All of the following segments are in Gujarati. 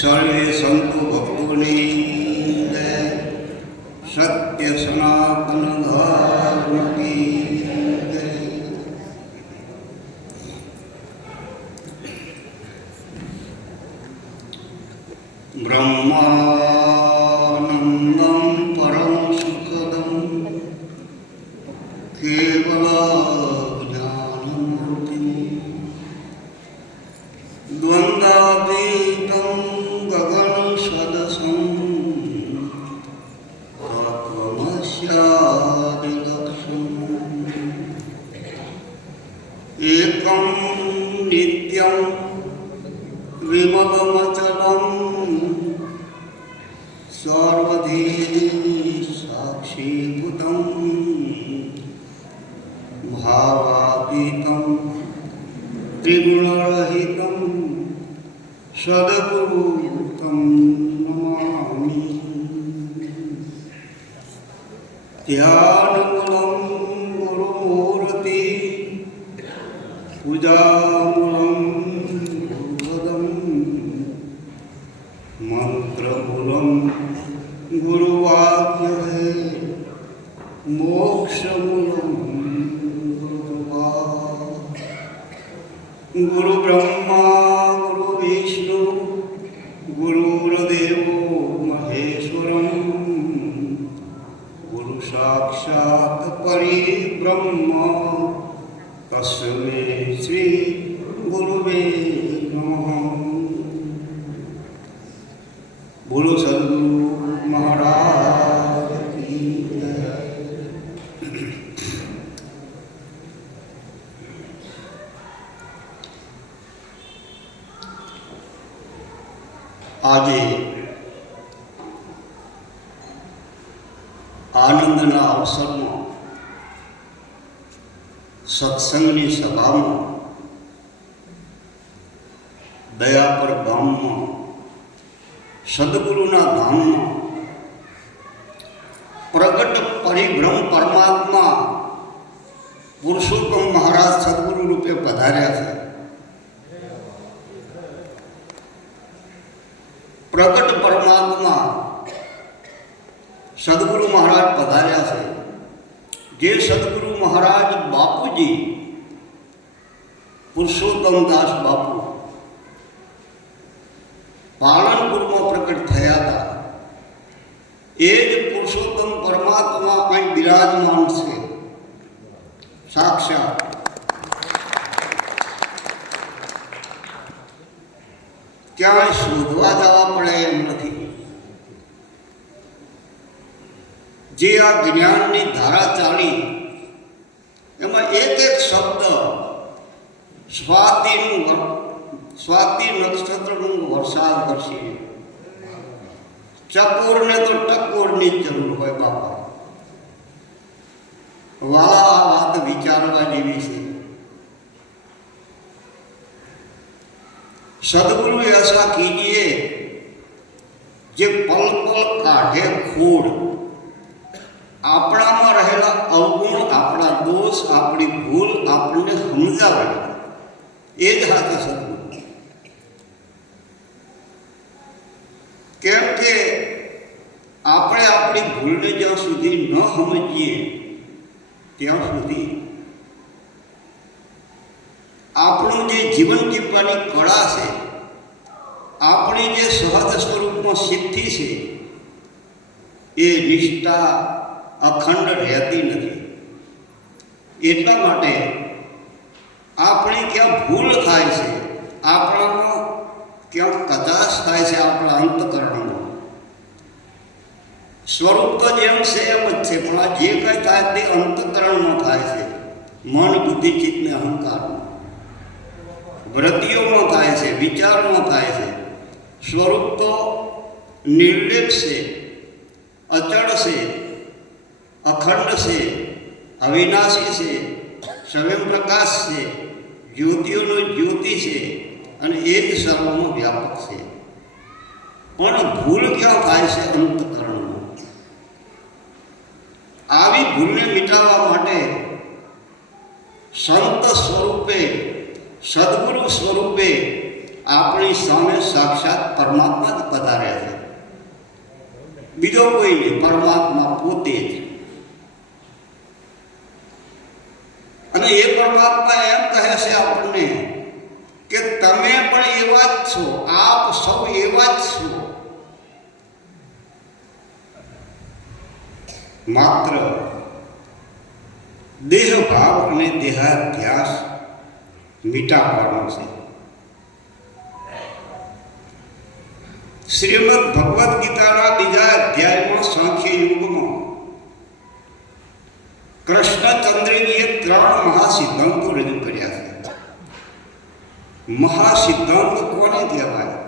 સર્વે સંતો ભક્તોની જય. સત્ય સનાતન ધર્મ કી જય. બ્રહ્માનંદમ પરમ સુખદમ કેવલ જ્ઞાનમૂર્તિ દ્વંદ્વાતીતમ ગગન સદસં તત્વમસ્યાદિલક્ષમ એકમ નિત્યમ વિમલમચલમ સર્વધી સાક્ષીભૂતમ ભાવાતીતમ ત્રિગુણરહિતમ સદગુરુતમ નમામિ. ધ્યાનમૂલં ગુરુમૂર્તિ પૂજામૂલં ગુરુપદમ મંત્રમૂલં ગુરુવાક્ય હૈ મોક્ષમૂલં ગુરુવાક્. ગુરુ બ્રહ્મા ગુરુ વિષ્ણુ ગુરુર્દેવો મહેશ્વરમ ગુરુ સાક્ષાત પરિબ્રહ્મ તસ્मै શ્રી ગુરુવે નમઃ. બોલો સદગુરુ મહારાજ કી જય. આજે આનંદના અવસરમાં સત્સંગની સભામાં દયાપર ગામમાં સદગુરુના ધામમાં પ્રગટ પરિભ્રમ પરમાત્મા પુરુષોત્તમ મહારાજ સદગુરુ રૂપે પધાર્યા છે. પ્રગટ પરમાત્મા સદગુરુ મહારાજ પધાર્યા છે. જે સદગુરુ મહારાજ બાપુજી પુરુષોત્તમદાસ બાપુ પાલનપુરમાં પ્રકટ થયા હતા, એ જ પુરુષોત્તમ પરમાત્મા અહીં બિરાજમાન છે સાક્ષાત. ક્યાંય શોધવા જવા પડે એમ નથી. જે આ જ્ઞાનની ધારા ચાલી એમાં એક એક શબ્દ સ્વાતિ નક્ષત્રનું વરસાદ કરશે. ચકોરને તો ટકોરની જ જરૂર હોય બાપા. વાલા આ વાત વિચારવા જેવી છે. सदगुरु ऐसा कीजिए जे पल पल काढ़े खोड़ આપણામાં રહેલા અવગુણ, આપણા દોષ, આપણી ભૂલ આપણને સમજાવે. એ જ હાથે સદગુરુ. કેમ કે આપણે આપણી ભૂલને જ્યાં સુધી ન સમજીએ ત્યાં સુધી આપણું જે જીવન જીવવાની કળા છે, આપણી જે સહજ સ્વરૂપમાં સિદ્ધિ છે, એ નિષ્ઠા અખંડ રહેતી નથી. એટલા માટે આપણી ક્યાં ભૂલ થાય છે, આપણામાં ક્યાં કચાશ થાય છે, આપણા અંતકરણમાં. સ્વરૂપ તો જેમ છે એમ જ છે, પણ આ જે કંઈ થાય તે અંતકરણમાં થાય છે. મન, બુદ્ધિ, ચિત્ત ને અહંકારમાં, વૃત્તિઓમાં થાય છે, વિચારમાં થાય છે. સ્વરૂપ તો નિર્લેપ છે, અચળ છે, અખંડ છે, અવિનાશી છે, સ્વયં પ્રકાશ છે, જ્યોતિઓનો જ્યોતિ છે, અને એ જ સર્વમાં વ્યાપક છે. પણ ભૂલ ક્યાં થાય છે? અંતકરણમાં. આવી ભૂલને મિટાવવા માટે સંત સ્વરૂપે, સદગુરુ સ્વરૂપે આપણી સામે સાક્ષાત પરમાત્મા જ પધારે છે, બીજો કોઈ નહીં, પરમાત્મા પોતે જ. અને એ પરમાત્મા એમ કહે છે આપણને કે તમે પણ એવા જ છો, આપ સૌ એવા જ છો, માત્ર દેહ ભાવ અને દેહાધ્યાસ મિટાવવાનો છે. શ્રીમદ ભગવદ્ ગીતાના બીજા અધ્યાયમાં સાંખ્ય યુગમાં કૃષ્ણચંદ્રજીએ 3 મહાસિદ્ધાંતો રજૂ કર્યા છે. મહાસિદ્ધાંત કોને કહેવાય?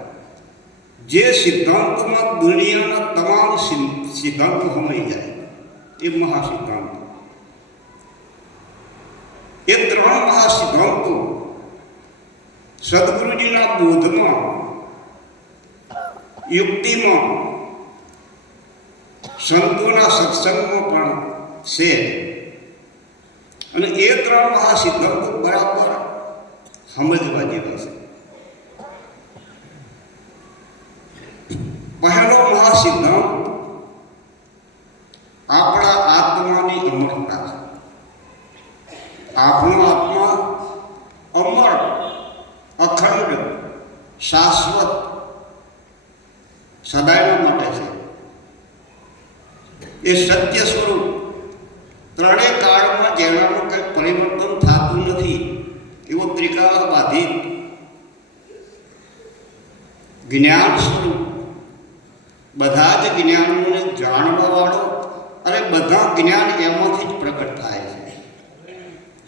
જે સિદ્ધાંતમાં દુનિયાના તમામ સિદ્ધાંતો સમાઈ જાય એ મહાસિદ્ધાંત. એ 3 મહાસિદ્ધાંતો સદગુરુજીના બોધમાં, યુક્તિમાં, સંતોના સત્સંગમાં પણ છે. અને એ 3 મહાસિદ્ધાંતો બરાબર સમજવા જેવા છે. પહેલો મહાસિદ્ધાંત આપણા આત્માની અમરતા છે. આપણો આત્મા અમર, અખંડ, શાશ્વત, સદાય માટે છે. એ સત્ય સ્વરૂપ, ત્રણેય કાળમાં જેનાનું કંઈ પરિવર્તન થતું નથી એવો ત્રિકાળબાધિત જ્ઞાન સ્વરૂપ, બધા જ જ્ઞાનોને જાણવાવાળો અને બધા જ્ઞાન એમાંથી જ પ્રગટ થાય છે,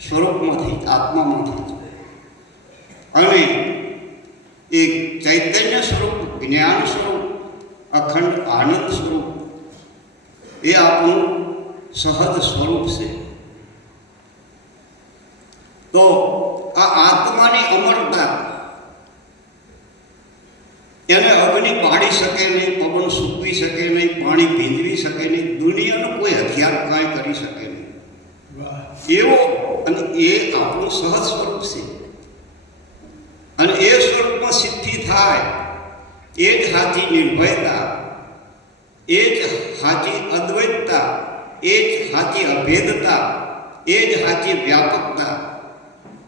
સ્વરૂપમાંથી, આત્મામાંથી. અને એ ચૈતન્ય સ્વરૂપ, જ્ઞાન સ્વરૂપ, અખંડ આનંદ સ્વરૂપ એ આપણું સહજ સ્વરૂપ છે. તો આ આત્માની અમરતા એને અગ્નિ પાડી શકે નહીં, પવન સૂકવી શકે નહીં, પાણી ભીંજવી શકે નહીં, દુનિયાનું કોઈ હથિયાર કાંઈ કરી શકે નહીં. એવો અને એ આપણું સહજ સ્વરૂપ છે. અને એ સ્વરૂપમાં સિદ્ધિ થાય એ જ સાચી નિર્ભયતા, એ જ સાચી અદ્વૈતતા, એ જ સાચી અભેદતા, એ જ સાચી વ્યાપકતા,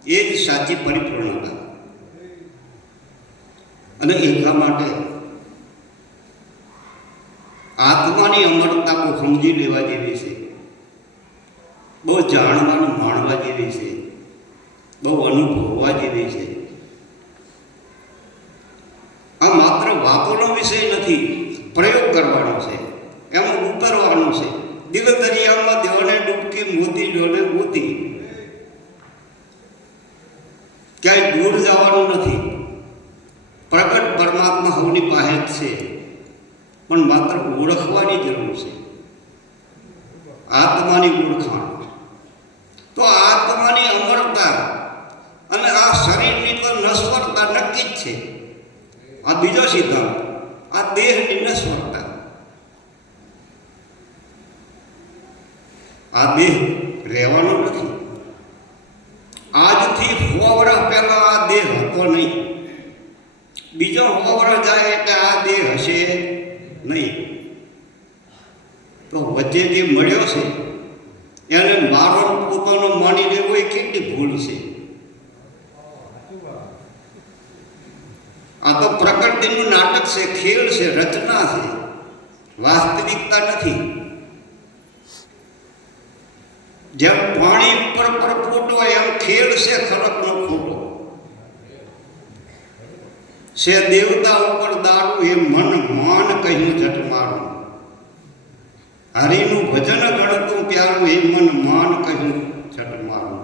એ જ સાચી પરિપૂર્ણતા. અને એટલા માટે આત્માની અમરતા બહુ સમજી લેવા જેવી છે, બહુ જાણવાનું માણવા જેવી છે, બહુ અનુભવવા જેવી છે. આ માત્ર વાતોનો વિષય નથી, પ્રયોગ કરવાનો છે, એમાં ઉતરવાનું છે. દિલ દરિયામાં દેવને ડૂબકી, મોતી જોને મોતી. ક્યાંય દૂર જવાનું નથી. પ્રગટ પરમાત્મા સૌની પાસે જ છે, પણ માત્ર ઓળખવાની જરૂર છે, આત્માની ઓળખાણ. તો આત્માની અમરતા અને આ શરીરની તો નશ્વરતા નક્કી જ છે. આ બીજો સિદ્ધાંત, આ દેહની નશ્વરતા. આ દેહ રહેવાનો નથી. આજથી 100 વર્ષ પહેલા આ દેહ હતો નહીં, બીજો 100 વર્ષ જાય એટલે આ દેહ હશે નહીં. તો વચ્ચે જે મળ્યો છે એને મારો પોતાનો માની લેવો એ કેટલી ભૂલ છે. આ તો પ્રકૃતિનું નાટક છે, ખેલ છે, રચના છે, વાસ્તવિકતા નથી. જેમ પાણી ઉપર પરપોટો એમ ખેલ છે ખરકનો ખોટો છે. દેવતા ઉપર દારૂ એ મન માન કહ્યું જટ મારું. હરિનું ભજન ગણતું પ્યારું એ મન માન કહ્યું જટ મારું.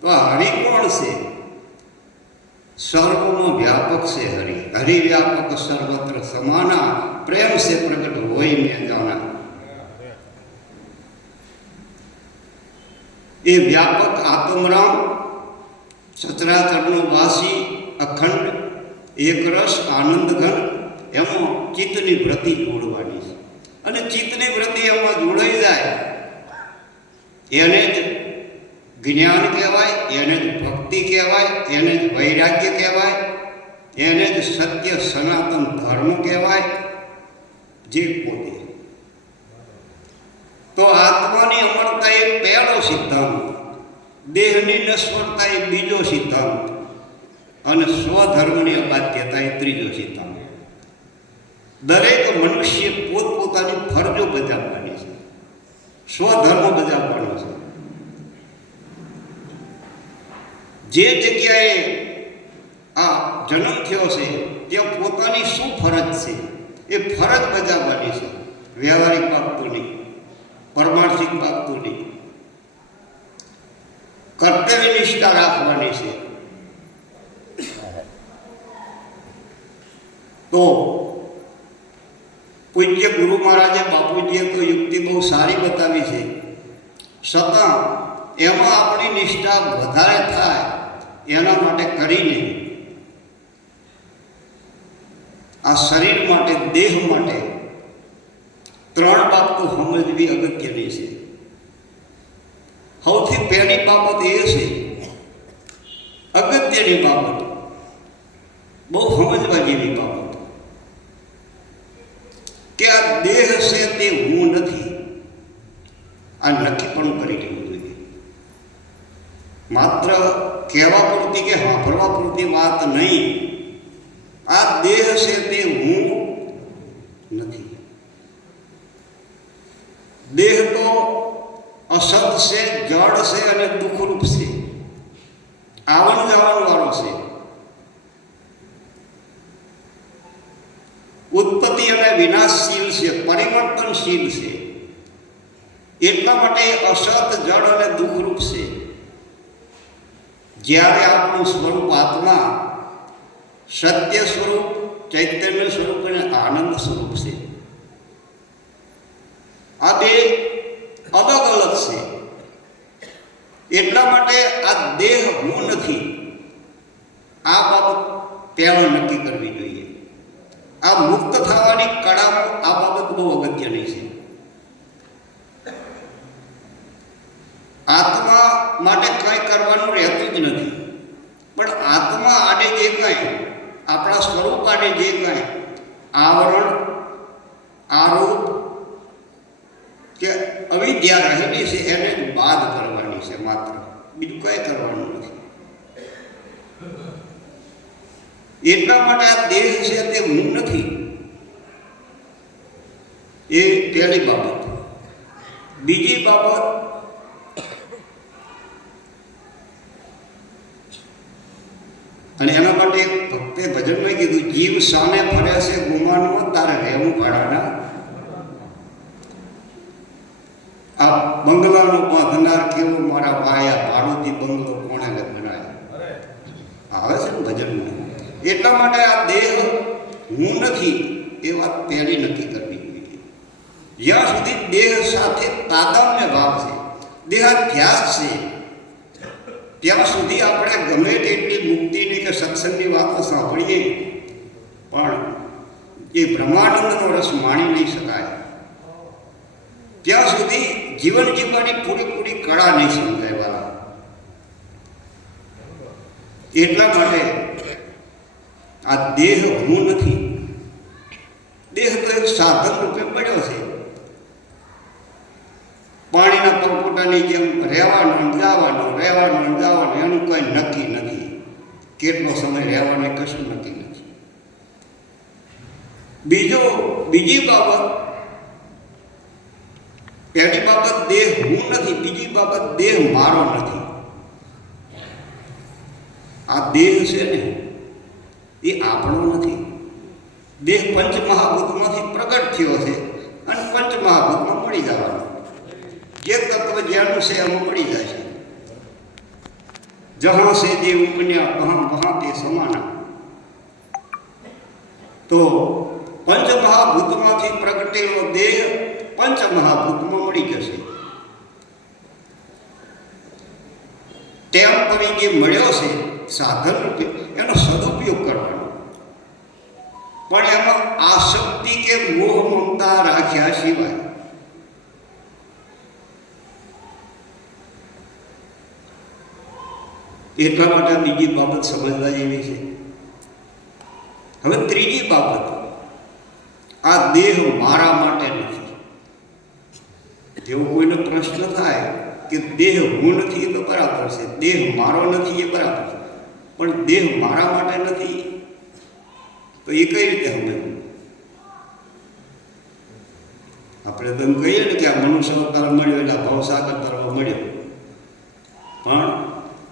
તો હરિ કોણ છે? સર્વનો વ્યાપક છે હરિ. હરિ વ્યાપક સર્વત્ર સમાના, પ્રેમ से प्रकट હોય મેં જાના. એ વ્યાપક આત્મરામ, સચરાચરનો વાસી, અખંડ, એકરસ, આનંદઘન, એમાં ચિત્તની વૃત્તિ જોડવાની છે. અને ચિત્તની વૃત્તિ એમાં જોડાઈ જાય એને જ જ્ઞાન કહેવાય, એને જ ભક્તિ કહેવાય, એને જ વૈરાગ્ય કહેવાય, એને જ સત્ય સનાતન ધર્મ કહેવાય, જે પોતે. તો આત્માની અમરતા એ પહેલો સિદ્ધાંત, દેહની નશ્વરતા એ બીજો સિદ્ધાંત, અને સ્વધર્મની અબાધ્યતા એ ત્રીજો સિદ્ધાંત. દરેક મનુષ્ય પોતપોતાની ફરજો બજાવવાની છે, સ્વધર્મ બજાવવાનો છે. જે જગ્યાએ આ જન્મ થયો છે ત્યાં પોતાની શું ફરજ છે એ ફરજ બજાવવાની છે. વ્યવહારિક બાબતોની, પરમાર્થિક બાબતોની કર્તવ્ય નિષ્ઠા રાખવાની છે. તો પૂજ્ય ગુરુ મહારાજે, બાપુજીએ તો યુક્તિ બહુ સારી બતાવી છે, છતાં એમાં આપણી નિષ્ઠા વધારે થાય એના માટે કરીને આ શરીર માટે, દેહ માટે 3 બાબતો સમજવી અગત્યની છે. સૌથી પહેલી બાબત એ છે, અગત્યની બાબત, બહુ સમજવા જેવી બાબત, કે આ દેહ છે તે હું નથી. આ નક્કી પણ કરી લેવું જોઈએ. માત્ર કહેવા પૂરતી કે સાંભળવા પૂરતી વાત નહીં. આ દેહ છે તે હું નથી. દેહ તો અસત છે, જડ છે અને દુઃખરૂપ છે, આવન જાવન વાળો છે. ઉત્પત્તિ અને વિનાશશીલ છે, પરિવર્તનશીલ છે. એટલા માટે અસત, જડ અને દુઃખરૂપ છે. જ્યારે આપણું સ્વરૂપ આત્મા સત્ય સ્વરૂપ, ચૈતન્ય સ્વરૂપ અને આનંદ સ્વરૂપ છે. આ બે અલગ અલગ છે. એટલા માટે આ દેહ હું નથી, આ બાબત પહેલા નક્કી કરવી જોઈએ. આ મુક્ત થવાની કળામાં આ બાબત બહુ અગત્યની છે. આત્મા માટે કંઈ કરવાનું રહેતું જ નથી, પણ આત્મા આને જે કંઈ, આપણા સ્વરૂપ આને જે કંઈ આવરણ, આરોપ કે અવિદ્યા રહેલી છે એને બાદ કરવાની છે. માત્ર બીજું કંઈ કરવાનું નથી. એટલા માટે આ દેહ છે તે હું નથી, એ પહેલી બાબત. બીજી બાબત, અને એના માટે ભક્તે ભજનમાં કીધું, જીવ સામે ફરે છે ગુમાનમાં, તારે રહેવું પાડાના. આ બંગલાનો બાંધનાર કેવો મારા ભાયા, ભાડુથી બંગલો કોણે બનાય, આવે છે ને ભજનમાં. એટલા માટે આ દેહ હું નથી એ વાત પહેલી નક્કી કરવી જોઈએ. જ્યાં સુધી દેહ સાથે તાદાત્મ્ય ભાવ છે, દેહાધ્યાસ છે, ત્યાં સુધી આપણે ગમે તેટલી મુક્તિની કે સત્સંગની વાતો સાંભળીએ પણ એ બ્રહ્માનંદનો રસ માણી નહીં શકાય. ત્યાં સુધી જીવન જીવવાની પૂરેપૂરી કળા નહીં સમજાય. એટલા માટે આ દેહ હું નથી. દેહ તો એક સાધન રૂપે પડ્યો છે. પાણીના પરપોટાની જેમ રહેવાનું, જવાનું, રહેવાનું, જવાનું, એનું કંઈ નક્કી નથી. કેટલો સમય રહેવાનો કશું નક્કી નથી. બીજી બાબત, પહેલી બાબત દેહ હું નથી, બીજી બાબત દેહ મારો નથી. આ દેહ છે ને એ આપણો નથી. દેહ પંચમહાભૂતમાંથી પ્રગટ થયો છે અને પંચમહાભૂતમાં મળી જવાનો. જે તત્વ જેનું છે એમાં મળી જાય છે. જહાં સે જે ઉપન્યા વહાં વહાં તે સમાના. તો પંચમહાભૂતમાંથી પ્રગટેલો દેહ પંચમહાભૂતમાં મળી જશે. તેમ કરી જે મળ્યો છે સાધન રૂપે એનો સદુપયોગ કરવાનો. પણ એમાં આસક્તિ કે મોહ મમતા રાખ્યા સિવાય એટલા માટે બીજી બાબત સમજવા જેવી છે. હવે ત્રીજી બાબત, આ દેહ મારા માટે નથી. જેવો કોઈનો પ્રશ્ન થાય કે દેહ હું નથી, એ તો બરાબર છે, દેહ મારો નથી એ બરાબર છે, પણ દેહ મારા માટે નથી તો એ કઈ રીતે સમજવું? આપણે તો એમ કહીએ ને કે આ મનુષ્ય અવતાર મળ્યો એટલે ભવસાગર તરફ મળ્યો, પણ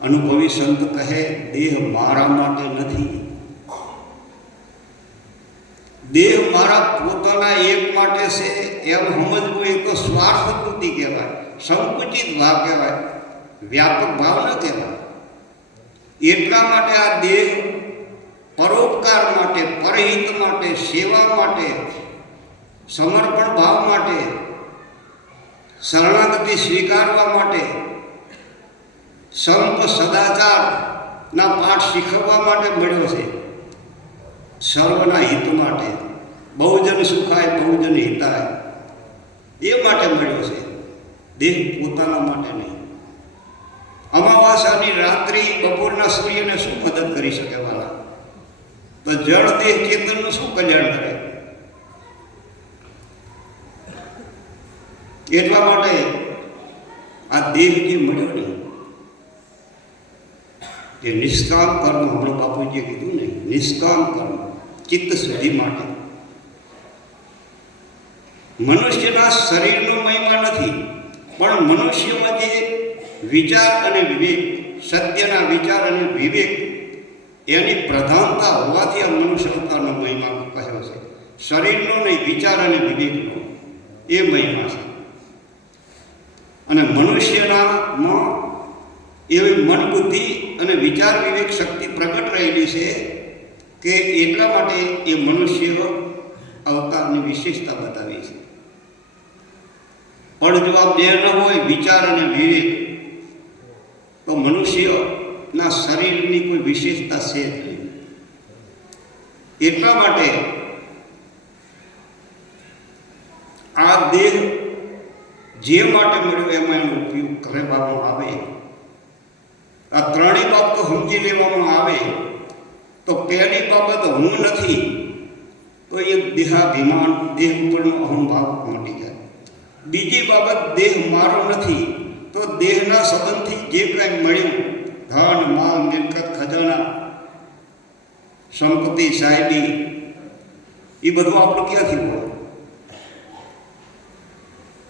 અનુભવી સંત કહે દેહ મારા માટે નથી. દેહ મારા પોતાના એક માટે છે એમ સમજવું એ તો સ્વાર્થ બુદ્ધિ કહેવાય, સંકુચિત ભાવ કહેવાય, વ્યાપક ભાવ ન કહેવાય. એટલા માટે આ દેહ પરોપકાર માટે, પરહિત માટે, સેવા માટે, સમર્પણ ભાવ માટે, શરણાગતિ સ્વીકારવા માટે, સંપ સદાચારના પાઠ શીખવવા માટે મળ્યો છે, સર્વના હિત માટે, બહુજન સુખાય બહુજન હિતાય એ માટે મળ્યો છે, દેહ પોતાના માટે નહીં. અમાવાસાની રાત્રિ બપોરના સૂર્યને શું મદદ કરી શકે વાલા? તો જળ દેહ ચેતનનું શું કલ્યાણ કરે? એટલા માટે આ દેહ જે મળ્યો ને એ નિષ્કામ કર્મ, હમણાં બાપુજીએ કીધું ને, નિષ્કામ કર્મ ચિત્ત શુદ્ધિ માટે. મનુષ્યના શરીરનો મહિમા નથી, પણ મનુષ્યમાં જે વિચાર અને વિવેક, સત્યના વિચાર અને વિવેક એની પ્રધાનતા હોવાથી આ મનુષ્ય અવતારનો મહિમા કહ્યો છે. શરીરનો નહીં, વિચાર અને વિવેકનો એ મહિમા છે. અને મનુષ્યનામાં એવી મન બુદ્ધિ અને વિચાર વિવેક શક્તિ પ્રગટ રહેલી છે કે એટલા માટે એ મનુષ્ય અવતારની વિશેષતા બતાવી છે. પણ જો આ બે ન હોય, વિચાર અને વિવેક, તો મનુષ્યના શરીરની કોઈ વિશેષતા છે જ નહીં. એટલા માટે આ દેહ જે માટે મળ્યો એમાં એનો ઉપયોગ કરવામાં આવે, આ ત્રણેય બાબતો સમજી લેવામાં આવે તો પહેલી બાબત હું નથી તો એ દેહાભિમાન, દેહ ઉપરનો અહંભાવ મટી જાય. બીજી બાબત દેહ મારો નથી તો દેહના સંબંધથી જે કંઈ મળ્યું, ધન માલ મિલકત ખજાના સંપત્તિ સાહેબી, એ બધું આપણું ક્યાંથી હોય?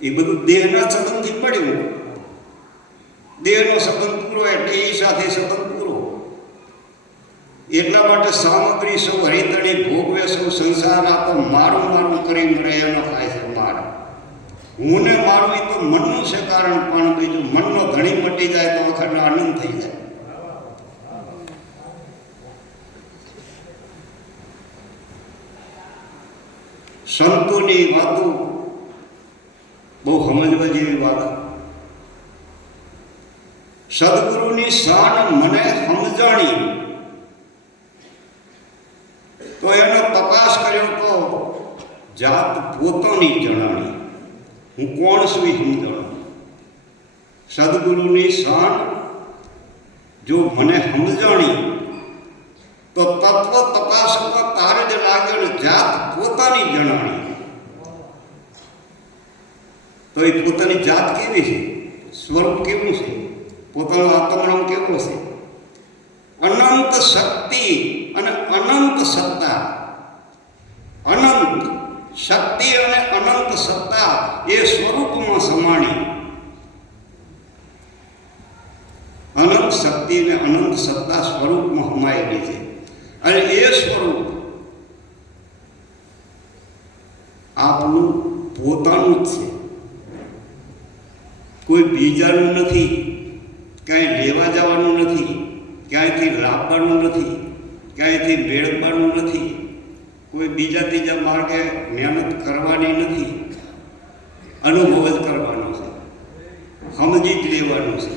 એ બધું દેહના સંબંધથી મળ્યું. દેહનો સંબંધ પૂરો એટલે એ સાથે સંબંધ પૂરો. એટલા માટે સામગ્રી સૌ હરિતણી ભોગવે સૌ સંસાર, આ તો મારું મારું કરી મળે એનો થાય છે માર. હું ને મારું એ તો મનનું છે કારણ, પણ બીજું મનનો ધણી મટી જાય તો વખત આનંદ થઈ જાય. સંતોની વાતો બહુ સમજવા જેવી વાત. સદગુરુની શાન મને સમજાણી તો એનો તપાસ કર્યો તો જાત પોતાની જણાણી. હું કોણ છું એ સમજાણું. સદગુરુની શાન જો મને સમજાણી તો તત્વ તપાસવા તારે જ લાગ્યો, જાત પોતાની જણાણી. તો એ પોતાની જાત કેવી છે, સ્વરૂપ કેવું છે, પોતાનો આત્મનામ કેવો છે? અનંત શક્તિ અને અનંત સત્તા. અનંત શક્તિ અને અનંત સત્તા એ સ્વરૂપમાં સમાણી. અનંત શક્તિ અને અનંત સત્તા સ્વરૂપમાં સમાયેલી છે. અને એ સ્વરૂપ આપણું પોતાનું જ છે, કોઈ બીજાનું નથી, ક્યાંય લેવા જવાનું નથી, ક્યાંયથી લાવવાનું નથી, ક્યાંયથી મેળવવાનું નથી, કોઈ બીજા ત્રીજા માર્ગે મહેનત કરવાની નથી. અનુભવ જ કરવાનો છે, સમજી જ લેવાનું છે,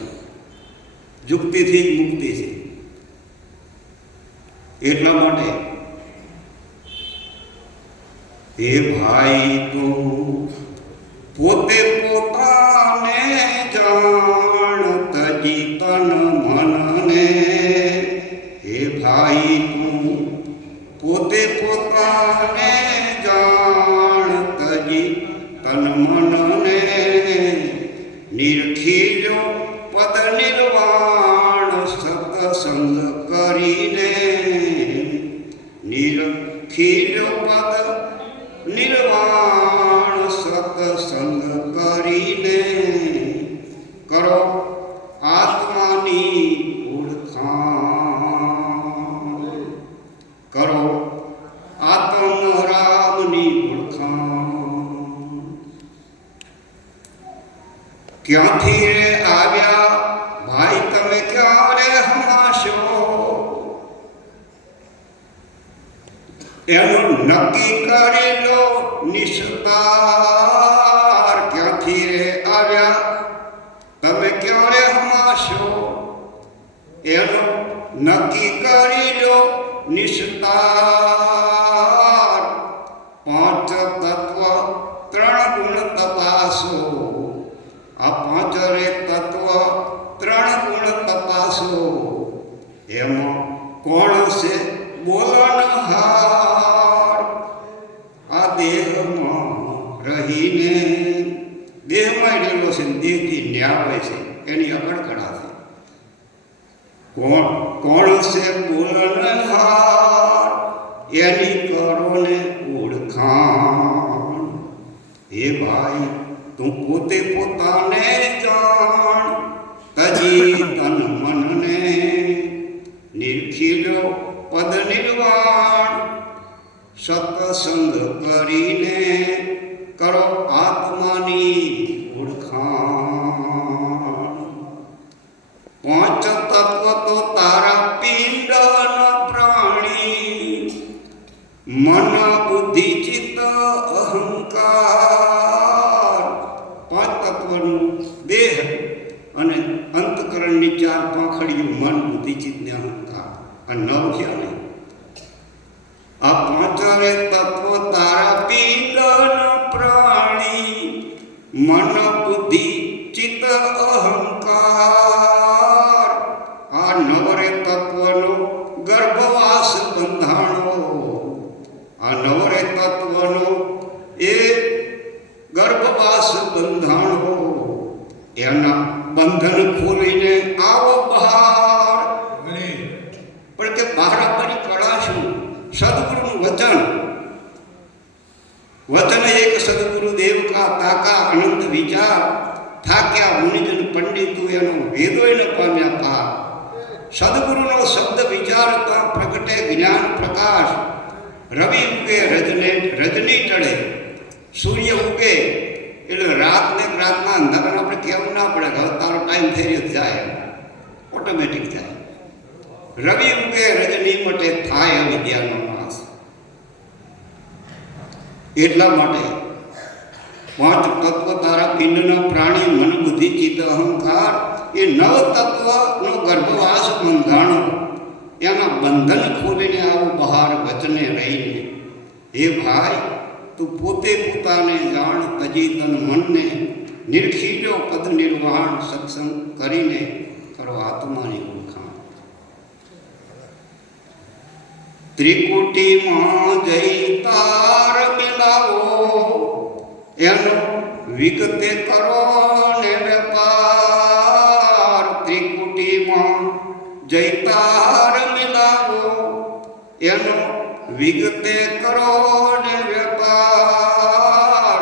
યુક્તિથી જ મુક્તિ છે. એટલા માટે હે ભાઈ તું પોતે પોતાને જાણ, તજી તન મનને. હે ભાઈ તું પોતે પોતાને જાણ તજી તન મનને નિરખીજો પદ નિર્વાણ સત્સંગ કરીને નિરખીજો પદ નિર્વાણ સત્સંગ કરીને કરો આત્માની ઓળખાણ કરો આત્મરામની ઓળખાણ ક્યાંથી રે આવ્યા ભાઈ તમે ક્યારે હમાશો એનું નક્કી કરી લો નિષ્ઠાર ક્યાંથી રે આવ્યા તમે ક્યારે હમાશો એનું નક્કી કરી લો નિષ્ઠાર પાંચ તત્વ ત્રણ ગુણ તપાસો આ પાંચ રે તત્વ ત્રણ ગુણ તપાસો એમાં કોણ છે બોલનહાર આ દેહમાં રહીને દેહમાં રહેલો છે દેહથી ન્યાય છે એની અકળકળા છે કોણ છે બોલનહાર એની કરો ને ઓળખાણ હે ભાઈ તું પોતે પોતાને જાણ તજી તન મનને નિરખીલો પદ નિર્વાણ સત્સંગ કરીને કરો આત્માની ઓળખાણ પાંચ તત્વ તો તારા પિંડ ન પ્રાણી મન બુદ્ધિ ચિત્ત અહંકાર પાંચ તત્વનું દેહ અને અંતકરણની ચાર પાંખડીયું મન બુદ્ધિ ચિત્ત ને અહંકાર આ નવ થયા ને આ પાંચરે તત્વ તારા પિંડ ન પ્રાણી મન બુદ્ધિ ચિત્ત અહંકાર આ નવરે તત્વનો ગર્ભવાસ બંધાણો આ નવરે તત્વનો એ ગર્ભવાસ બંધાણો એના બંધન ખોલીને આવો બહાર પણ કે બહાર આપવાની કળા શું સદગુરુનું વચન વચન એક સદગુરુ દેવ કા તાકા અનંત વિચાર થાક્યા મુનિજન પંડિતુ એનો વેદોય ન પામ્યા પાર સદગુરુનો શબ્દ વિચારતા પ્રગટે જ્ઞાન પ્રકાશ રવિ ઉગે રજની ટળે સૂર્ય ઉગે એટલે રાતને રાતના અંધારામાં આપણે કહેવું ના પડે કે હવે તારો ટાઈમ થઈ રહ્યો જાય ઓટોમેટિક જાય રવિ ઉગે રજની મટે થાય વિદ્યાનો નાશ એટલા માટે પાંચ તત્વ તારા પિંડના પ્રાણી મન બુદ્ધિ ચિત્ત અહંકાર એ નવ તત્વનો ગર્ભવાસ બંધાણો એના બંધન ખોલીને આવું બહાર વચને રહીને હે ભાઈ તું પોતે પોતાને જાણ તજી તન મનને નિરખીજો પદ નિર્વાણ સત્સંગ કરીને કરો આત્માની ઓળખાણ ત્રિકુટીમાં જઈ તાર મિલાવો એનો વિગતે કરો ને વેપાર ત્રિકુટીમાં જઈ તાર મિલાવો એનો વિગતે કરો ને વેપાર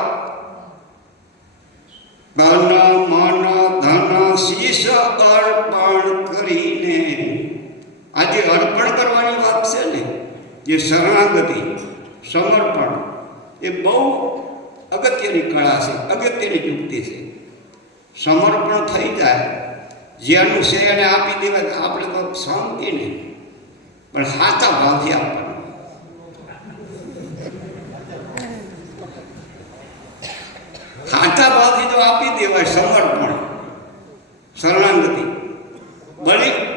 તન મન ધન શીશ અર્પણ કરીને આજે અર્પણ કરવાની વાત છે ને જે શરણાગતિ સમર્પણ એ બહુ અગત્યની કળા છે અગત્યની યુક્તિ છે સમર્પણ થઈ જાય જેનું છે એને આપી દેવાય આપણે તો શાંતિ નહીં પણ સાચા ભાવથી આપવાનું સાચા ભાવથી જો આપી દેવાય સમર્પણ શરણાગતિ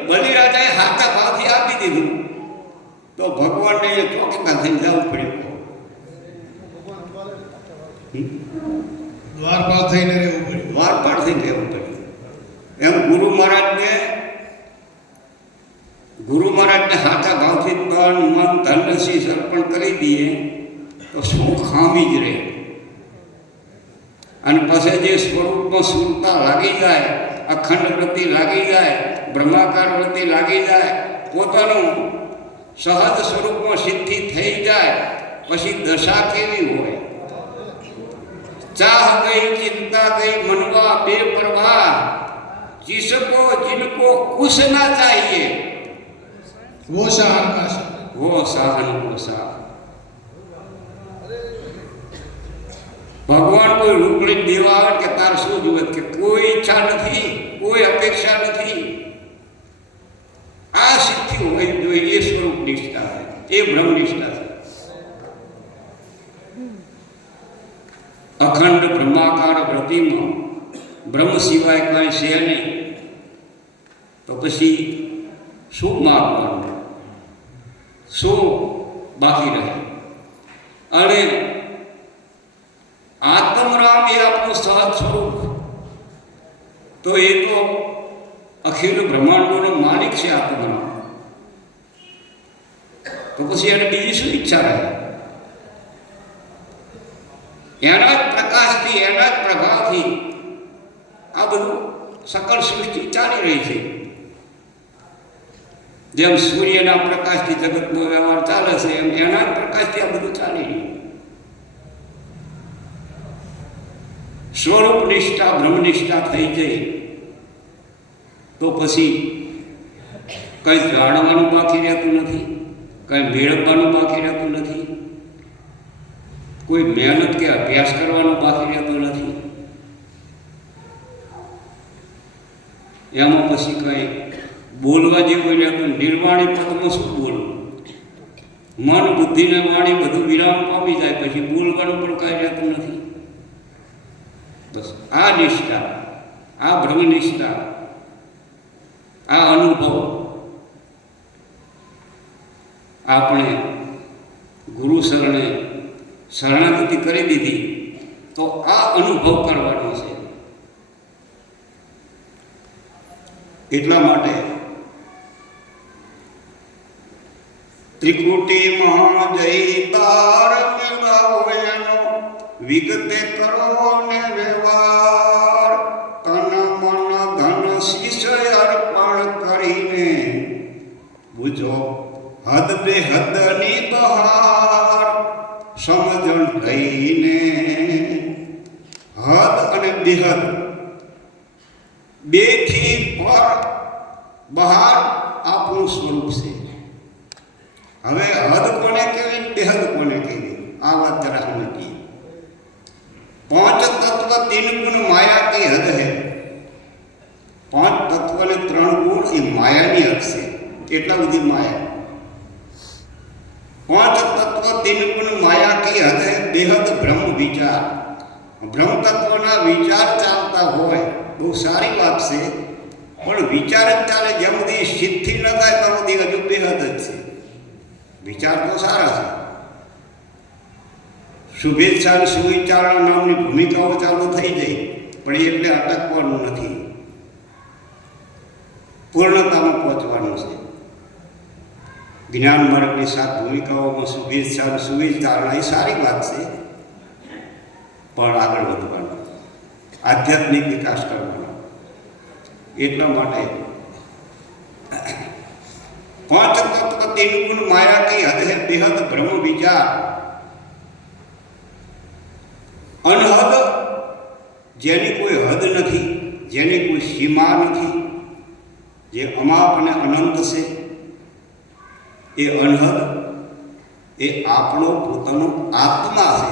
બલિરાજાએ સાચા ભાવથી આપી દીધું તો ભગવાનને એ ચોકતા થઈને જવું પડ્યું દ્વારપાળ થઈને રહેવું પડ્યું દ્વારપાળ થઈને રહેવું પડ્યું એમ ગુરુ મહારાજને ગુરુ મહારાજને હાથા ભાવથી તન મન ધન શીશ અર્પણ કરી દઈએ તો શું ખામી જ રહે. અને પછી જે સ્વરૂપમાં સુરતા લાગી જાય, અખંડ વૃત્તિ લાગી જાય, બ્રહ્માકાર વૃત્તિ લાગી જાય, પોતાનું સહજ સ્વરૂપમાં સિદ્ધિ થઈ જાય, પછી દશા કેવી હોય? ચાહ ગઈ ચિંતા ગઈ મનવા બેપરવાહ, जिसको जिनको कुछ ना चाहिए वो शाहन का वो साहन को साह. ભગવાન કોઈ રૂપડી દેવા આવે કે તાર શું જુએ કે કોઈ ઈચ્છા નથી, કોઈ અપેક્ષા નથી. આ સિદ્ધિ હોવી જોઈએ. એ સ્વરૂપ નિષ્ઠા છે, એ બ્રહ્મ નિષ્ઠા છે. અખંડ બ્રહ્માકાર વૃત્તિમાં બ્રહ્મ સિવાય કાંઈ છે નહીં, તો પછી શું માગવાનું, શું બાકી રહે? અને આત્મરામ એ આપણું સહજ સ્વરૂપ, તો એ તો અખિલ બ્રહ્માંડોનો માલિક છે આત્મરામ. તો પછી એને બીજી શું ઈચ્છા રહે? એના જ પ્રકાશથી, એના જ પ્રભાવથી આ બધું સકળ સૃષ્ટિ ચાલી રહી છે. જેમ સૂર્યના પ્રકાશથી જગતનો વ્યવહાર ચાલે છે, એમ એના જ પ્રકાશથી આ બધું ચાલી રહ્યું. સ્વરૂપ નિષ્ઠા, બ્રહ્મનિષ્ઠા થઈ જાય તો પછી કંઈ જાણવાનું બાકી રહેતું નથી, કંઈ મેળવવાનું બાકી રહેતું નથી, કોઈ મહેનત કે અભ્યાસ કરવાનો બાકી રહેતો નથી. એમાં પછી કંઈ બોલવા જેવું રહેતું, નિર્વાણી પદમાં શું બોલવું? મન બુદ્ધિ ને વાણી બધું વિરામ પામી જાય, પછી બોલવાનું પણ કાંઈ રહેતું નથી. બસ આ નિષ્ઠા, આ બ્રહ્મનિષ્ઠા, આ અનુભવ આપણે ગુરુ શરણે શરણાગતિ કરી દીધી તો આ અનુભવ કરવાનો છે. એટલા માટે ત્રિકુટીમાં જઈ તાર મેળાવો એનો વિગતે કરો ને વ્યવહાર, તન મન ધન શીશ અર્પણ કરીને બુજો હદ બેહદની બહાર. સમજણ લઈને હદ અને બેહદ બેથી પર બહાર આપણું સ્વરૂપ છે. હવે હદ કોને કહેવી, બેહદ કોને કહેવી, આ વાત જરા સમજીએ. पांच तत्व तीन गुण माया की हद है. पांच तत्व ने त्रण गुण ये माया ની હદ છે, એટલા બધી માયા. पांच तत्व तीन गुण माया की हद है. बेहद ब्रह्म विचार, ब्रह्म तत्वના વિચાર ચાલતા હોય બહુ સારી વાત છે, પણ વિચાર જ ચાલે જ્યાં સુધી સિદ્ધિ ન થાય ત્યાં સુધી હજુ બેહદ જ છે. વિચાર તો સારા છે, શુભેચ્છા સુવિચારણા નામની ભૂમિકાઓ ચાલુ થઈ જાય, પણ એટલે અટકવાનું નથી, પૂર્ણતામાં પહોંચવાનું છે. જ્ઞાન માર્ગની 7 ભૂમિકાઓમાં શુભેચ્છા સુવિચારણા એ સારી વાત છે, પણ આગળ વધવાનું, આધ્યાત્મિક વિકાસ કરવાનો. એટલા માટે 5 तत्व 3 गुण माया की हद है. बेहद ब्रह्म विचार, અનહદ જેની કોઈ હદ નથી, જેની કોઈ સીમા નથી, જે અમાપ અને અનંત છે, એ અનહદ એ આપણો પોતાનો આત્મા છે,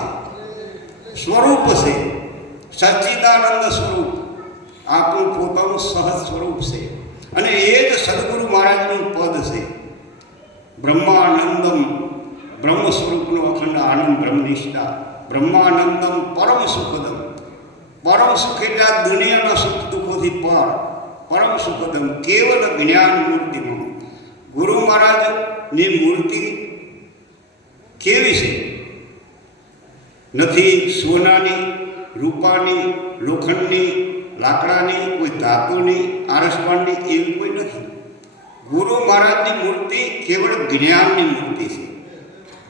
સ્વરૂપ છે, સચ્ચિદાનંદ સ્વરૂપ, આપણું પોતાનું સહજ સ્વરૂપ છે. અને એ જ સદગુરુ મહારાજનું પદ છે. બ્રહ્માનંદમ, બ્રહ્મ સ્વરૂપનો અખંડ આનંદ, બ્રહ્મનિષ્ઠા. બ્રહ્માનંદમ પરમ સુખદમ, પરમ સુખ એટલે આ દુનિયાના સુખ દુઃખોથી પર, પરમ સુખદમ કેવલ જ્ઞાન મૂર્તિમાં. ગુરુ મહારાજની મૂર્તિ કેવી છે? નથી સોનાની, રૂપાની, લોખંડની, લાકડાની, કોઈ ધાતુની, આરસપાણની, એવી કોઈ નથી. ગુરુ મહારાજની મૂર્તિ કેવળ જ્ઞાનની મૂર્તિ છે.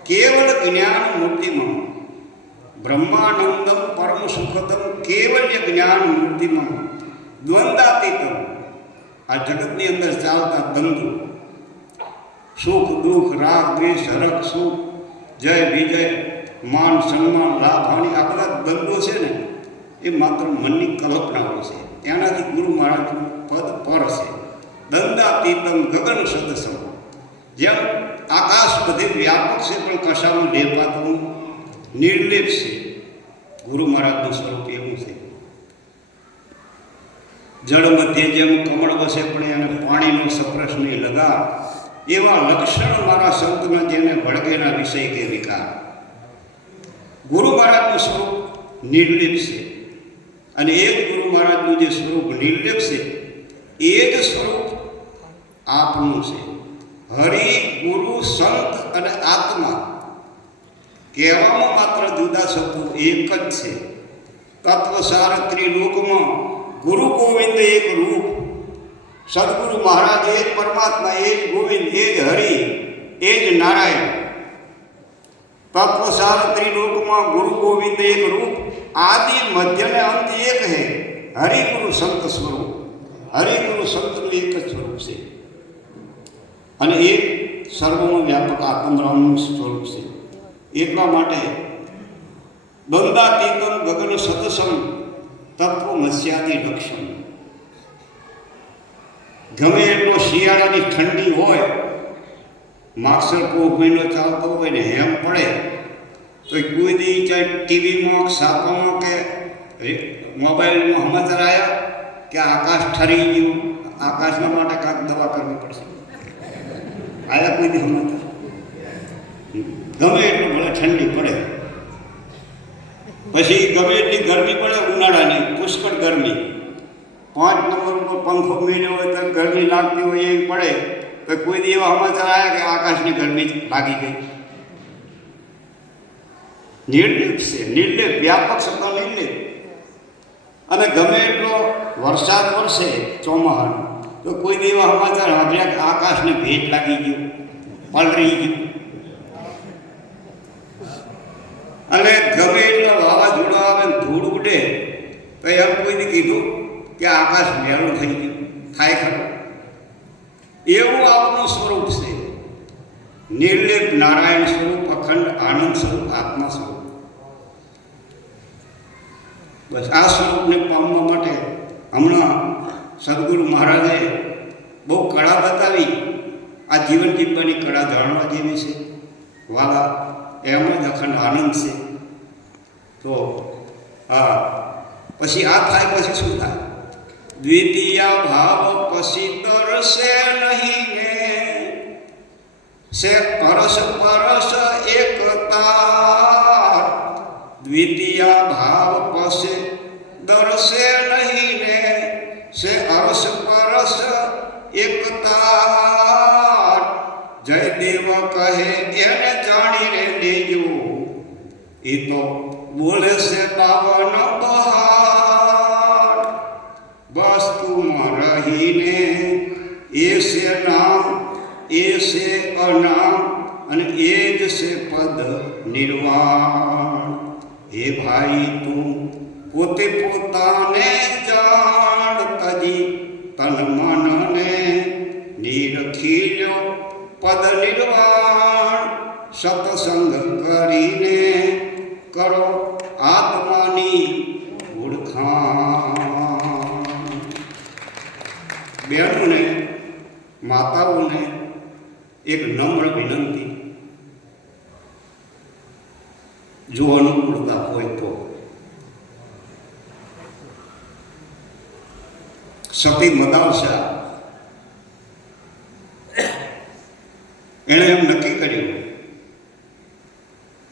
કેવળ જ્ઞાન મૂર્તિમાં બ્રહ્માનંદમ પરમ સુખદમ કેવલ્ય જ્ઞાન મૂર્તિમાં દ્વંદ્વાતીતમ આ જગતની અંદર ચાલતા દ્વંદ્વો સુખ દુઃખ રાગ દ્વેષ હરખ સુખ જય વિજય માન સન્માન લાભ હાનિ આ બધા દ્વંદ્વો છે ને એ માત્ર મનની કલ્પનાઓ છે. એનાથી ગુરુ મહારાજનું પદ પર છે. દંદાતીતમ ગગન સદસમ જેમ આકાશ બધે વ્યાપક છે પણ કશામાં લેપાતું નિર્લેપ છે. ગુરુ મહારાજનું સ્વરૂપ એવું છે. જળ મધ્ય જેમ કમળ વસે પણ એને પાણીનો સપ્રશ નહીં લગા એવા લક્ષણ મારા સંતના જેને વળગેના વિષય કે વિકાર. ગુરુ મહારાજનું સ્વરૂપ નિર્લેપ છે અને એ જ ગુરુ મહારાજનું જે સ્વરૂપ નિર્લેપ છે એ જ સ્વરૂપ આપનું છે. હરિ ગુરુ સંત અને આત્મા કહેવામાં માત્ર જુદા શબ્દો એક જ છે. તત્વસાર ત્રિલોકમાં ગુરુ ગોવિંદ એક રૂપ. સદગુરુ મહારાજ એ જ પરમાત્મા, એ જ ગોવિંદ, એ જ હરિ, એ જ નારાયણ. તત્વસાર ત્રિલોકમાં ગુરુ ગોવિંદ એક રૂપ. આદિ મધ્ય ને અંત એક હે. હરિગુરુ સંત સ્વરૂપ. હરિગુરુ સંતનું એક જ સ્વરૂપ છે અને એ સર્વમાં વ્યાપક આત્મરામનું સ્વરૂપ છે. એટલા માટે દ્વંદ્વાતીતમ ગગન સદસમ તત્વમસ્યાદિ લક્ષણ. ગમે એટલો શિયાળાની ઠંડી હોય, માગસર પોષ મહિનો ચાલતો હોય ને હેમ પડે તો કોઈ દી ચાહે ટીવીમાં છાપામાં કે મોબાઈલમાં સમાચાર આવ્યા કે આકાશ ઠરી ગયું, આકાશના માટે કાંઈક દવા કરવી પડશે. આયા કોઈ દી સમાચાર? ગમે એટલું ભલે ઠંડી પડે, પછી ગમે એટલી ગરમી પડે ઉનાળાની પુષ્કળ ગરમી, 5 નંબર ઉપર પંખો મેળ્યો હોય તો ગરમી લાગતી હોય એવી પડે તો કોઈ દી એવા સમાચાર આવ્યા કે આકાશની ગરમી લાગી ગઈ. નિર્લેપ છે, નિર્લેપ, વ્યાપક શબ્દ નિર્લેપ. અને ગમે એટલો વરસાદ વરસે ચોમાહાનો તો કોઈ દી એવા સમાચાર સાંભળ્યા કે આકાશને ભેજ લાગી ગયું, પલળી ગયું. અને ગમે એટલા વાવાઝોડા આવે ને ધૂળ ઉડે તો એમ કોઈને કીધું કે આકાશ મેળું થઈ ગયું, થાય ખરું? એવું આપનું સ્વરૂપ છે. નિર્લેપ નારાયણ સ્વરૂપ, અખંડ આનંદ સ્વરૂપ, આત્મા સ્વરૂપ. બસ આ સ્વરૂપને પામવા માટે હમણાં સદગુરુ મહારાજે બહુ કળા બતાવી. આ જીવન જીવવાની કળા જાણવા જેવી છે વાલા, એમ જ અખંડ આનંદ છે. તો હા, પછી આ થાય પછી શું થાય? દ્વિતીય ભાવ પછી તરસે નહીં ને સે પરસ પરસ એકતા. દ્વિતીય ભાવ પછી દરસે નહીં ને સે અરસ પરસ એકતા. જયદેવ કહે એને જાણી રે લેજો, એ તો બોલે છે પાવન બહાર. વસ્તુમાં રહીને એ છે નામ, એ છે અનામ અને એ જ છે પદ નિર્વાણ. હે ભાઈ તું પોતે પોતાને જાણ, તજી તન મનને નિરખી લ્યો પદ નિર્વાણ. સત્સંગ કરીને કરો આત્માની ઓળખાણ. બહેનોને, માતાઓને એક નમ્ર વિનંતી, જો અનુકૂળતા હોય તો સતી મદાલસા એણે એમ નક્કી કર્યું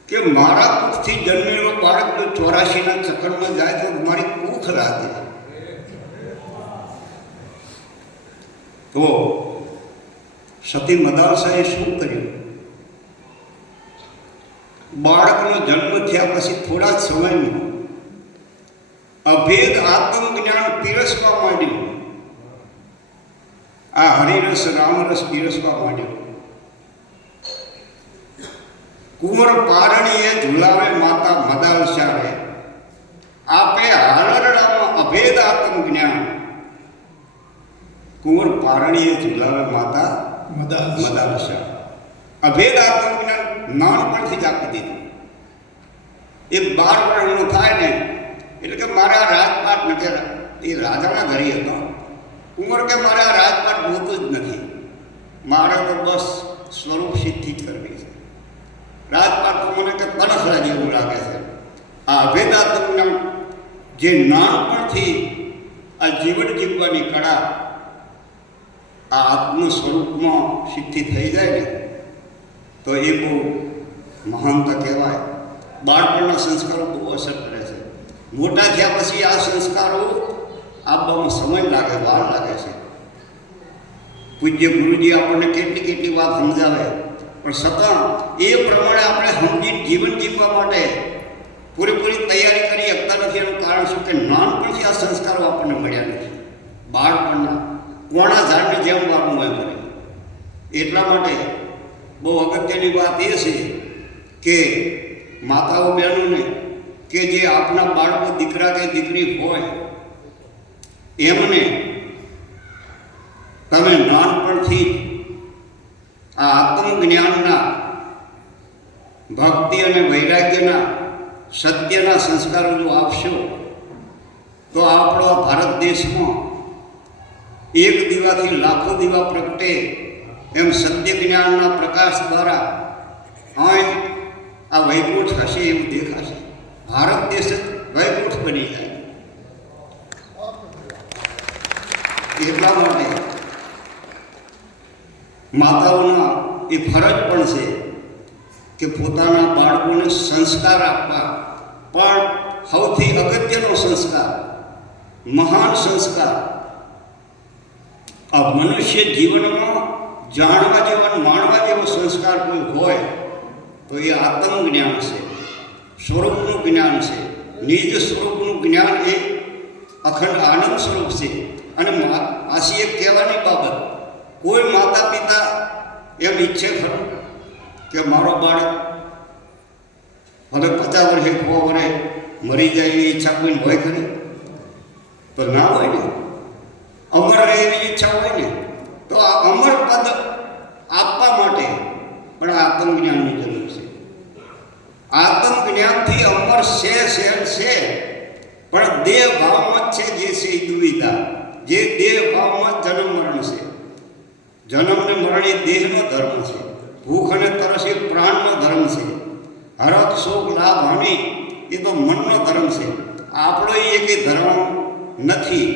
કે મારા કુખથી જન્મેલો બાળક જો 84ના ચક્કરમાં જાય તો મારી કુખ રાખે. તો સતી મદાલસાએ શું કર્યું? બાળકનો જન્મ થયા પછી થોડા જ સમયમાં અભેદ આત્મજ્ઞાન પીરસવા માંડ્યું આ હરિરસ રામરસ પીરસવા માંડ્યો. કુંવર પારણીએ ઝુલાવે માતા મદાલ શાળે, આપે હાલરડામાં અભેદ આત્મ જ્ઞાન. કુંવર પારણીએ ઝુલાવે માતા મદાલ શાળે, અભેદ આત્મ જ્ઞાન નાનપણથી જ આપી દીધું. એ 12 વર્ષનો થાય ને એટલે કે મારે આ રાજપાટ નથી, એ રાજાના ઘરે હતો. કુંવર કે મારે આ રાજપાટ જોતું જ નથી, મારે તો બસ સ્વરૂપ સિદ્ધિ જ કરવી છે. રાજપાટ તો મને કે તરફડા જેવું લાગે છે. આ અભેદાત્મક જે નાનપણથી આ જીવન જીવવાની કળા આ આત્મ સ્વરૂપમાં સિદ્ધિ થઈ જાય ને તો એ બહુ મહાનતા કહેવાય. બાળપણના સંસ્કારો બહુ અસર કરે છે. મોટા થયા પછી આ સંસ્કારો આપવામાં સમય લાગે, વાર લાગે છે. પૂજ્ય ગુરુજી આપણને કેટલી કેટલી વાત સમજાવે, પણ છતાં એ પ્રમાણે આપણે સમજી જીવન જીવવા માટે પૂરેપૂરી તૈયારી કરી શકતા નથી. એનું કારણ શું કે નાનપણથી આ સંસ્કારો આપણને મળ્યા નથી. બાળપણના કોણા ઝાડને જેમ વાવવું હોય મળે. એટલા માટે બહુ અગત્યની વાત એ છે કે માતાઓ બહેનોને કે જે આપના બાળકો દીકરા કે દીકરી હોય એમને તમે નાનપણથી આ આત્મજ્ઞાનના, ભક્તિ અને વૈરાગ્યના, સત્યના સંસ્કારો જો આપશો તો આપણો આ ભારત દેશમાં એક દીવાથી લાખો દીવા પ્રગટે એમ સત્ય જ્ઞાનના પ્રકાશ દ્વારા અહીં આ વૈકુંઠ હશે એવું દેખાશે. ભારત દેશ જ વૈકુંઠ બની જાય. એટલા માટે માતાઓના એ ફરજ પણ છે કે પોતાના બાળકોને સંસ્કાર આપવા, પણ સૌથી અગત્યનો સંસ્કાર, મહાન સંસ્કાર આ મનુષ્ય જીવનમાં જાણવા જેવા, માણવા જેવો સંસ્કાર કોઈ હોય તો એ આત્મજ્ઞાન છે, સ્વરૂપનું જ્ઞાન છે. નિજ સ્વરૂપનું જ્ઞાન એ અખંડ આનંદ સ્વરૂપ છે. અને આશી એક કહેવાની બાબત, કોઈ માતા પિતા એમ ઈચ્છે ખરું કે મારો બાળક ભલે 50 વર્ષે 100 વર્ષે મરી જાય એવી ઈચ્છા કોઈને હોય ખરી? તો ના હોય ને. અમર રહે એવી ઈચ્છા હોય ને. તો આ અમર પદ આપવા માટે પણ આત્મજ્ઞાનની જરૂર છે. આત્મજ્ઞાનથી અમર છે, પણ દેહ ભાવમાં જ છે જે છે એ દુવિધા. જે દેહ ભાવમાં જન્મ મરણ છે. જન્મ ને મરણ એ દેહનો ધર્મ છે. ભૂખ અને તરસ એ પ્રાણનો ધર્મ છે. હરખ શોક લાભ હાનિ એ તો મનનો ધર્મ છે. આપણો એ એક ધર્મ નથી.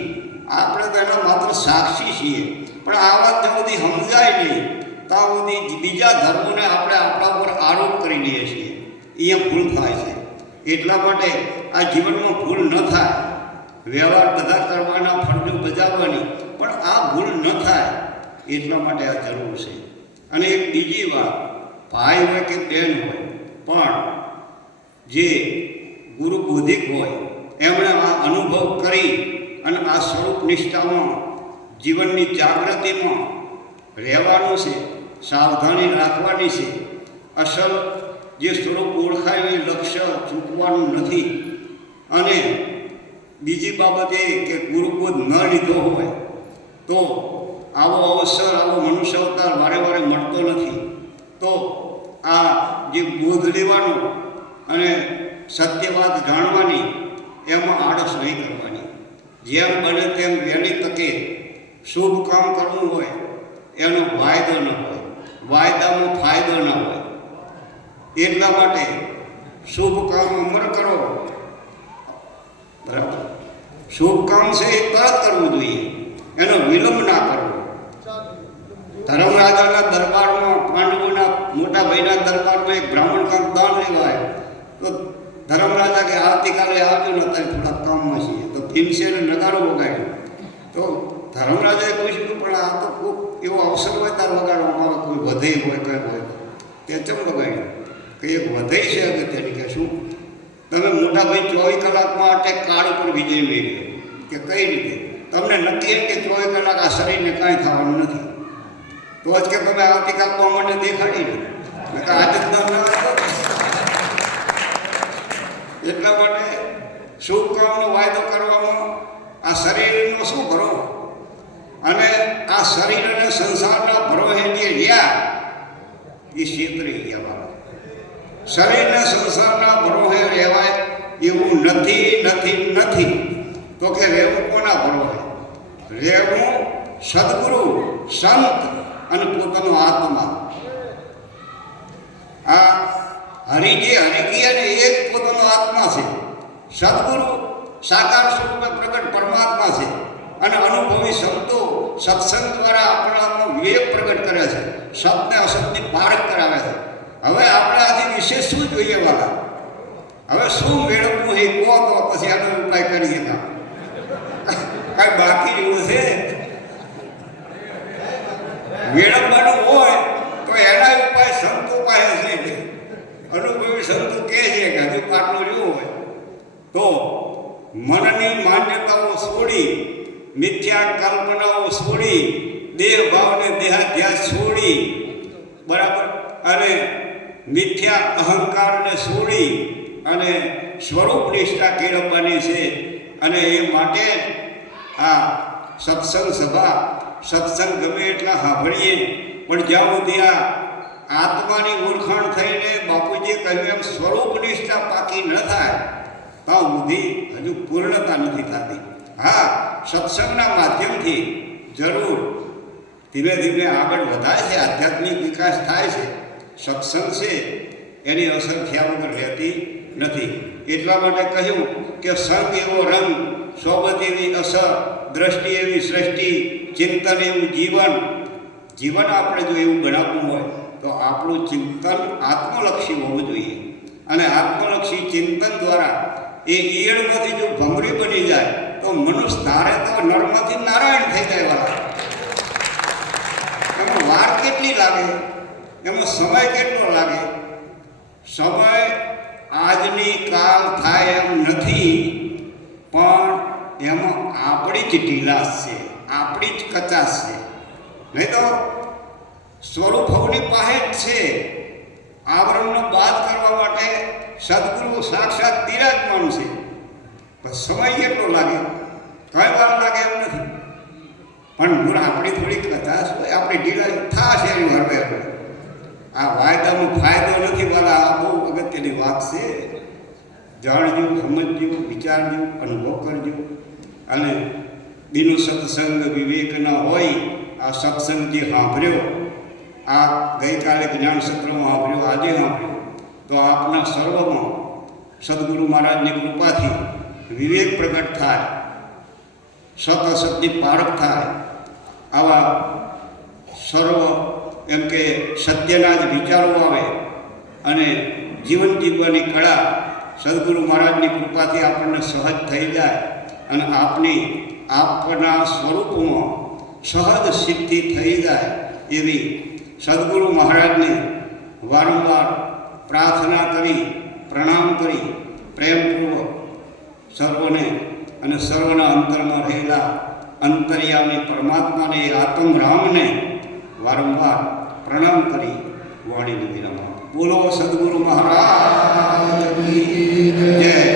આપણે તો એના માત્ર સાક્ષી છીએ. પણ આ વાત જ્યાં સુધી સમજાય નહીં ત્યાં સુધી બીજા ધર્મોને આપણે આપણા ઉપર આરોપ કરી લઈએ છીએ. અહીંયા ભૂલ થાય છે. એટલા માટે આ જીવનમાં ભૂલ ન થાય. વ્યવહાર બધા કરવાના, ફરજો બજાવવાની, પણ આ ભૂલ ન થાય એટલા માટે આ જરૂર છે. અને એક બીજી વાત, ભાઈ હોય કે બહેન હોય, પણ જે ગુરુ બોધિક હોય એમણે આ અનુભવ કરી અને આ સ્વરૂપ નિષ્ઠામાં, જીવનની જાગૃતિમાં રહેવાનું છે, સાવધાની રાખવાની છે. અસલ જે સ્વરૂપ ઓળખાયું એ લક્ષ્ય ચૂકવાનું નથી. અને બીજી બાબત એ કે ગુરુબોધ ન લીધો હોય તો આવો અવસર, આવો મનુષ્ય અવતાર વારે વારે મળતો નથી. તો આ જે બોધ લેવાનો અને સત્ય વાત જાણવાની એમાં આળસ નહીં કરવાની. જેમ બને તેમ વહેલી તકે શુભ કામ કરવું હોય એનો વાયદો ન હોય, વાયદામાં ફાયદો ન હોય. એટલા માટે શુભ કામ અમર કરો. બરાબર, શુભ કામ છે એ તરત કરવું જોઈએ, એનો વિલંબ ના કરવો. ધર્મરાજાના દરબારમાં, પાંડવોના મોટા ભાઈના દરબારમાં એક બ્રાહ્મણ કાંક દાન લેવાય તો ધર્મરાજા કે આવતીકાલે આવજો ને અત્યારે થોડા કામમાં છીએ. તો ભીમસેને નગારો વગાડ્યો. તો ધર્મરાજાએ પૂછ્યું પણ આ તો ખૂબ એવો અવસર હોય તાર વગાડવામાં આવે, કોઈ વધઈ હોય કંઈ હોય તે ચમ વગાડ્યું? કે એક વધઈ છે અગત્યની. કે શું? તમે મોટા ભાઈ 24 કલાકમાં અટેક કાળ ઉપર વિજય મેળવ્યો. કે કઈ રીતે? તમને નક્કી એમ કે 24 કલાક આ શરીરને કાંઈ થવાનું નથી, તો જ કે તમે આવતીકાલ મને દેખાડી ને આજે જ એટલા માટે શુભ કામનો વાયદો કરવામાં આ શરીરનો શું ભરો, અને આ શરીર અને સંસારના ભરોહે જે રહ્યા એ છેતરી ગયા બાબા. શરીરના સંસારના ભરોહે રહેવાય એવું નથી નથી નથી. તો કે રહેવું કોના ભરોહે? રહેવું સદગુરુ, સંત અને પોતાનો આત્મા. આ હરિજી અને એ જ પોતાનો આત્મા છે. સદગુરુ સાકાર સ્વરૂપે પ્રગટ પરમાત્મા છે, અને અનુભવી સંતો સત્સંગ દ્વારા આપણામાં વિવેક પ્રગટ કરે છે, સત્યને અસત્યની પારખ કરાવે છે. હવે આપણે આથી વિશેષ શું જોઈએ વાલા? હવે શું મેળવવું એ કહો તો પછી આનો ઉપાય કરીએ. કાંઈ બાકી જેવું છે મેળવવાનું હોય તો એના ઉપાય સંતો પાસે છે. અનુભવી સંતો કહે છે કે હજુ આટલું રહ્યું હોય તો મનની માન્યતાઓ છોડી, મિથ્યા કલ્પનાઓ છોડી, દેહ ભાવને દેહાધ્યાસ છોડી, બરાબર, અને મિથ્યા અહંકારને છોડી અને સ્વરૂપ નિષ્ઠા કેળવવાની છે. અને એ માટે આ સત્સંગ સભા, સત્સંગ ગમે એટલા સાંભળીએ પણ જ્યાં સુધી આ આત્માની ઓળખાણ થઈને બાપુજીએ કહ્યું એમ સ્વરૂપ નિષ્ઠા પાકી ન થાય ત્યાં સુધી હજુ પૂર્ણતા નથી થતી. હા, સત્સંગના માધ્યમથી જરૂર ધીમે ધીમે આગળ વધાય છે, આધ્યાત્મિક વિકાસ થાય છે. સત્સંગ છે એની અસર થયા વગર રહેતી નથી. એટલા માટે કહ્યું કે સંગ એવો રંગ, સોબત એવી અસર, દ્રષ્ટિ એવી સૃષ્ટિ, ચિંતન એવું જીવન. જીવન આપણે જો એવું બનાવવું હોય તો આપણું ચિંતન આત્મલક્ષી હોવું જોઈએ, અને આત્મલક્ષી ચિંતન દ્વારા એ ઈયળમાંથી જો ભમરી બની જાય તો મનુષ્ય ધારે તો નરમાંથી નારાયણ થઈ જાય વાળા. એમાં વાર કેટલી લાગે, એમાં સમય કેટલો લાગે? સમય આજની કાલ થાય એમ નથી, પણ એમાં આપણી જ ઢીલાસ છે, આપણી જ કચાશ છે. નહીં તો સ્વરૂપ હવની પાસે જ છે. આવરણનો બાદ કરવા માટે સદગુરુ સાક્ષાત બિરાજમાન છે, પણ સમય કેટલો લાગે? કઈ વાર લાગે એમ નથી, પણ આપણી થોડી કચાશ હોય, આપણી ઢીલા થશે એની હરવે. આ વાયદાનો ફાયદો નથી વાલા, આ બહુ અગત્યની વાત છે. જાણજો, સમજજો, વિચારજો, અનુભવ કરજો. અને બિનુ સત્સંગ વિવેકના હોય આ સત્સંગ જે સાંભળ્યો, આ ગઈકાલે જ્ઞાન સત્રમાં સાંભળ્યો, આજે સાંભળ્યો, તો આપના સર્વમાં સદગુરુ મહારાજની કૃપાથી વિવેક પ્રગટ થાય, સત અસતની પારખ થાય. આવા સર્વ એમ કે સત્યના જ વિચારો આવે અને જીવન જીવવાની કળા સદગુરુ મહારાજની કૃપાથી આપણને સહજ થઈ જાય, અને આપના સ્વરૂપમાં સહજ સિદ્ધિ થઈ જાય. એવી સદગુરુ મહારાજને વારંવાર પ્રાર્થના કરી, પ્રણામ કરી, પ્રેમપૂર્વક સર્વને અને સર્વના અંતરમાં રહેલા અંતર્યામી પરમાત્માને, આત્મ રામને વારંવાર પ્રણામ કરી વાણીને વિરામ. બોલો સદગુરુ મહારાજ જય.